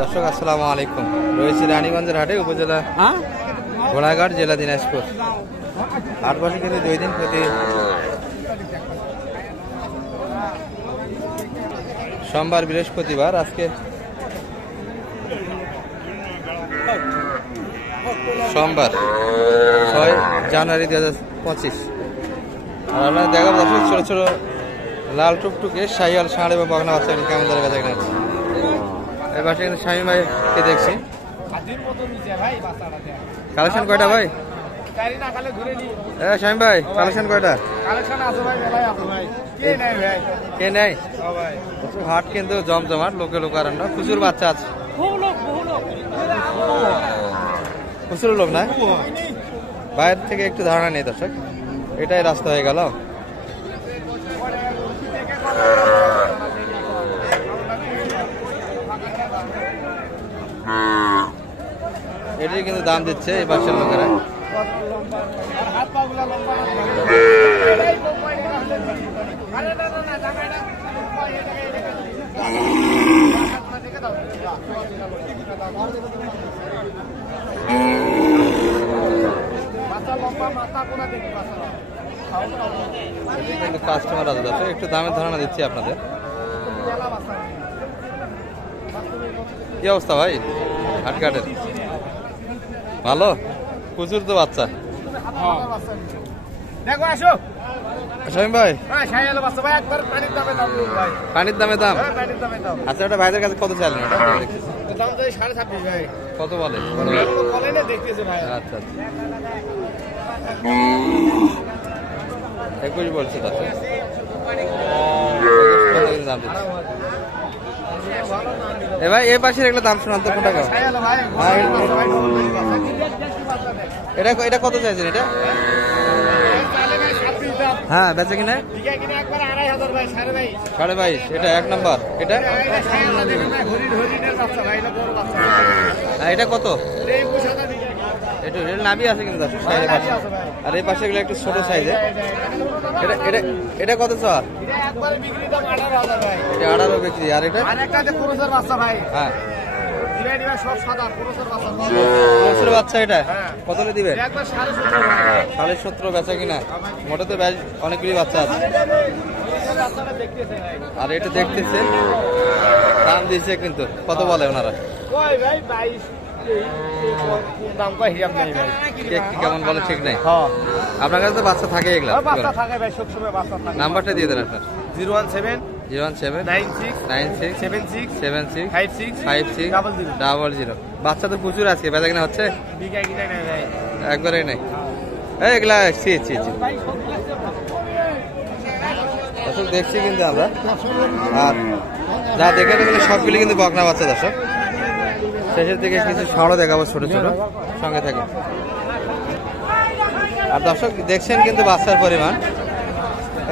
দর্শক আসসালামু আলাইকুম। রয়েছে রানীগঞ্জের হাটে, উপজেলা ঘোড়াঘাট, জেলা দিনাজপুর। হাট বসে কিন্তু 2 দিন প্রতি সোমবার, বৃহস্পতিবার। আজকে সোমবার 6 জানুয়ারি 2025। আর আপনারা দেখাবো দর্শক ছোট ছোট লাল টুকটুকে শাহিওয়াল ষাঁড় এবং বকনা বাচ্চা কেমন ধরে বেচা কিনা হচ্ছে। এই পাশে কিন্তু স্বামী ভাইকে দেখছি। কালেকশন কয়টা ভাই? স্বামী ভাই কালেকশন কয়টা? কে নেই? হাট কিন্তু জমজমাট, লোকে লোকারণ্য, প্রচুর বাচ্চা আছে, প্রচুর লোক না? বাইরে থেকে একটু ধারণা নেই দর্শক, এটাই রাস্তা হয়ে গেল। এটাই কিন্তু দাম দিচ্ছে এই পাশের লোকেরা। কিন্তু কাস্টমার আছে দর্শক, একটু দামের ধারণা দিচ্ছি আপনাদের। কি অবস্থা ভাই হাটঘাটের? ভালো, প্রচুর তো বাচ্চা। শামীম ভাই পানির দামে দাম। আচ্ছা, ওটা ভাইদের কাছে কত চাইলেন? কত বলে? আচ্ছা, 21 বলছে দাম দিচ্ছে। এ ভাই এ পাশের এগুলো দাম শোনান তো, কোনটা কেমন? এটা কত চাইছেন? এটা হ্যাঁ বেচা কিনা 22.5। এটা 1 নম্বর। এটা এটা কত? এটা নাভি আছে কিন্তু আর এই পাশে এগুলো একটু ছোট সাইজের। এটা কত স্যার? এটা 18 বিক্রি। আর এটা হ্যাঁ বাচ্চা, এটা কত দিবেন? 17.5 বেচা কিনা। মোটে তো অনেকগুলি বাচ্চা আছে। আর এটা দেখতেছে দাম দিয়েছে কিন্তু কত বলে ওনারা? কেমন বলে ঠিক নাই। আপনার কাছে তো বাচ্চা থাকে, এগুলো নাম্বারটা দিয়ে দেন আপনার। 0179676765600। বাচ্চা তো প্রচুর আছে, বেচা কিনা হচ্ছে একবারেই নাই। এগুলা দেখছি কিন্তু আমরা। আর যা দেখে গেলে সবগুলি কিন্তু বকনা বাচ্চা দর্শক। শেষের দিকে কিছু ষাঁড়ও দেখাবো ছোট ছোট, সঙ্গে থাকে। আর দর্শক দেখছেন কিন্তু বাচ্চার পরিমাণ,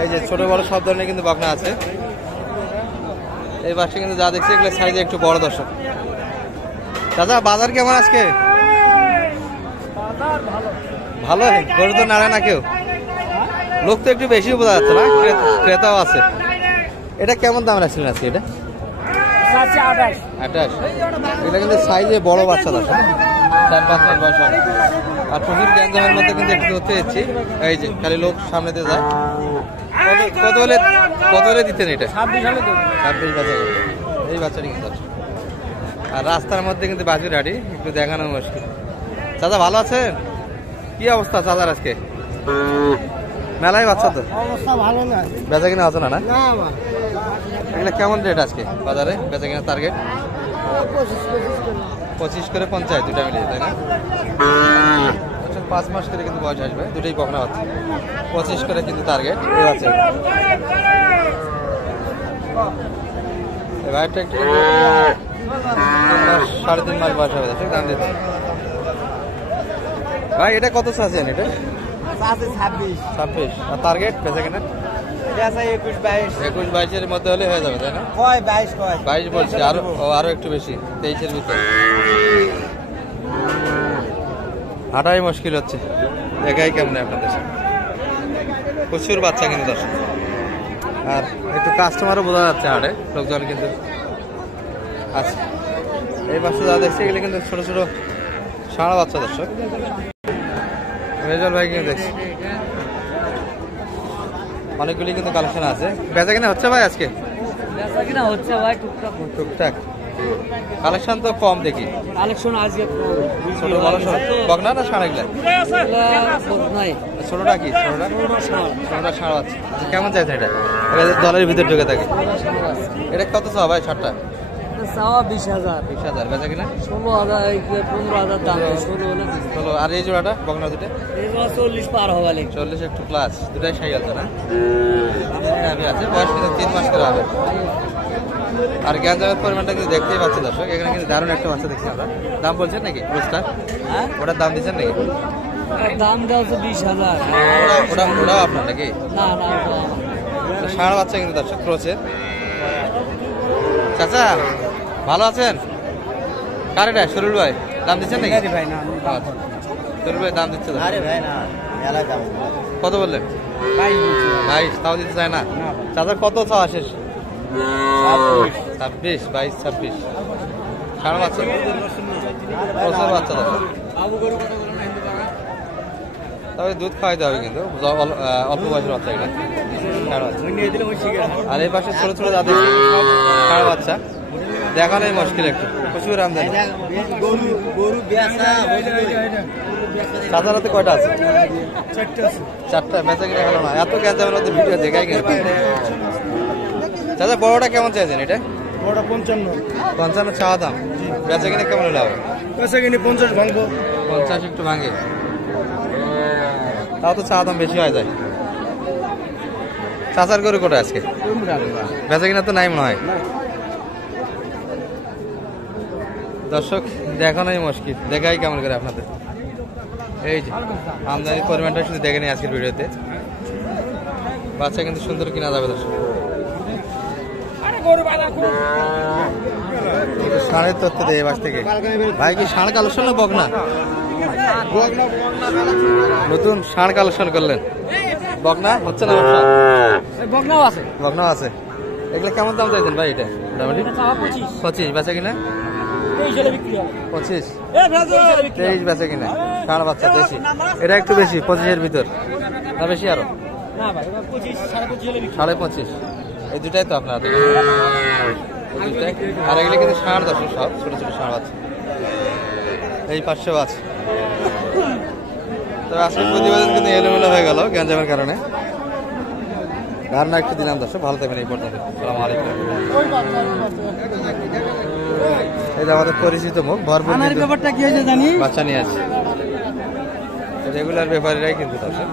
এই যে ছোট বড় সব ধরনের কিন্তু বকনা আছে। এই পাশে কিন্তু যা দেখছি এগুলো সাইজে একটু বড় দর্শক। দাদা বাজার কেমন আজকে? ভালো। গরু তো নাড়ে না কেউ, লোক তো একটু বেশি বোঝা যাচ্ছে না, ক্রেতাও আছে। এটা কেমন দাম রাখছিলেন আজকে? এটা 28। এটা কিন্তু সাইজে বড় বাচ্চা দর্শক, 4-5 মাস বয়স। আর প্রচুর গ্যাঞ্জামের মধ্যে কিন্তু একটু ধরতে যাচ্ছি। এই যে খালি লোক সামনেতে যায়। কত হলে দিতেন এটা? 26 বাচ্চা। এই বাচ্চাটি কিন্তু। আর রাস্তার মধ্যে কিন্তু বাজির হাঁটি, একটু দেখানো মুশকিল। চাচা ভালো আছেন? কি অবস্থা চাচার আজকে? মেলায় বাচ্চা তো অবস্থা ভালো না, বেচা কিনা আছে না? এগুলো কেমন রেট আজকে বাজারে বেচা কিনা? টার্গেট 25 করে 50, দুটা মিলিয়ে, তাই না? 5 মাস করে কিন্তু বয়স আসবে, দুটোই বকনা বাচ্চা। 25 করে কিন্তু টার্গেট এই বাচ্চা। ভাইটা একটু 3.5 মাস বয়স হবে, দাম দিচ্ছে। ভাই এটা কত চাচ্ছেন? এটা 26। আর টার্গেট বেচা কিনা 21-22 মধ্যে হলে হয়ে যাবে, তাই না? 22 বলছি, আরো একটু বেশি, 23-এর ভিতরে। হাঁটাই মুশকিল হচ্ছে, দেখাই কেমন আপনাদের। প্রচুর বাচ্চা কিন্তু দর্শক। আর একটু কাস্টমারও বোঝা যাচ্ছে হাটে, লোকজন কিন্তু আছে। এই পাশে যা দেখছি এগুলো কিন্তু ছোট ছোট ষাঁড় বাচ্চা দর্শক। রেজাল ভাই কিন্তু দেখছি অনেকগুলি কিন্তু কালেকশন আছে। বেচা কিনা হচ্ছে ভাই আজকে? বেচা কিনা হচ্ছে ভাই টুকটাক টুকটাক। কালেকশন তো কম দেখি। কালেকশন আজকে ছোট বড় সব বকনা না ষাঁড় এগুলা? নাই ছোটটা কি? ছোটটা ষাঁড় আছে। আচ্ছা কেমন চাইছেন এটা? এটা দলের ভিতরে ঢুকে থাকে। এটা কত চাওয়া ভাই ষাঁড়টা? চাওয়া 20,000। 20,000 বেচা কিনা? 16,000 15,000 দাম। 16 না 16। আর এই জোড়াটা বকনা দুটো? এই জোড়া 40 পার হবে লাগে। 40 একটু প্লাস। দুটাই সাইয়াল তো না? আমি আছে বয়স কিন্তু 3 মাস করে হবে। আর গ্যাঞ্জামের পরিমাণটা কিন্তু দেখতেই পাচ্ছি দর্শক। এখানে কিন্তু দারুণ একটা বাচ্চা দেখছি আমরা। দাম বলছেন নাকি রোজটা? হ্যাঁ ওটার দাম দিচ্ছেন নাকি? দাম দেওয়া হচ্ছে 20,000। ওটাও আপনার নাকি? না না ষাঁড় বাচ্চা কিন্তু দর্শক ক্রোচে। চাচা ভালো আছেন? কার এটা? শরীর ভাই দাম দিচ্ছেন নাকি? ভাই না শরীর ভাই দাম দিচ্ছে? আরে ভাই না কত বললেন? 22। তাও দিতে চায় না? চাচা কত চাওয়া শেষ? 26, 22, 26। ষাঁড় বাচ্চা প্রচুর বাচ্চা দর্শক। তবে দুধ খাওয়াইতে হবে কিন্তু অল্প বয়সের বাচ্চা এটা ষাঁড় বাচ্চা। আর এই পাশে ছোট ছোট যাদের ষাঁড় বাচ্চা দেখানোই মুশকিল একটু, প্রচুর আমদানি। চাচার হাতে কয়টা আছে? 4টা। বেচা কিনা হলো না, এত গ্যাঞ্জামের মধ্যে ভিডিও দেখাই গেল। চাচা বড়টা কেমন চাইছেন? এটা 55 চাওয়া দাম। বেচা কিনা কেমন হলে হবে? 50 ভাঙবো। 50 একটু ভাঙে, তাও তো চাওয়া দাম বেশি হয়ে যায়। চাচার গরু কোটা আজকে? বেচা কিনা তো নাই মনে হয়। দর্শক দেখানোই মুশকিল, দেখাই কেমন করে আপনাদের। এই যে আমদানির পরিমাণটা শুধু দেখে নিই আজকের ভিডিওতে। বাচ্চা কিন্তু সুন্দর কিনা যাবে দর্শক। ষাঁড়ের তথ্য দেয় বাস থেকে। ভাই কি ষাঁড় কালেকশন না বকনা? নতুন ষাঁড় কালেকশন করলেন। বকনা হচ্ছে না? বকনাও আছে। বকনাও আছে। এগুলো কেমন দাম চাইছেন ভাই? এটা মোটামুটি 25। বেচা কিনা 25। 23 বেচা কিনা। ষাঁড় বাচ্চা দেশি, এটা একটু বেশি 25-এর ভিতর না বেশি আরো? 25.5। এই দুটাই তো আপনার। আর এগুলো কিন্তু ষাঁড় দর্শক, সব ছোট ছোট ষাঁড় বাচ্চা। এই 500 আছে। তবে আজকের প্রতিবেদন কিন্তু এলোমেলো হয়ে গেল গ্যাঞ্জামের কারণে। রান্না একটু দিলাম দর্শক, ভালো থাকবেন এই পর্যন্ত। আসসালামু আলাইকুম। এই যে আমাদের পরিচিত মুখ, ভরপুর ব্যাপারটা কি হয়েছে জানি, বাচ্চা নিয়ে আসছে রেগুলার ব্যাপারীরাই কিন্তু দর্শক।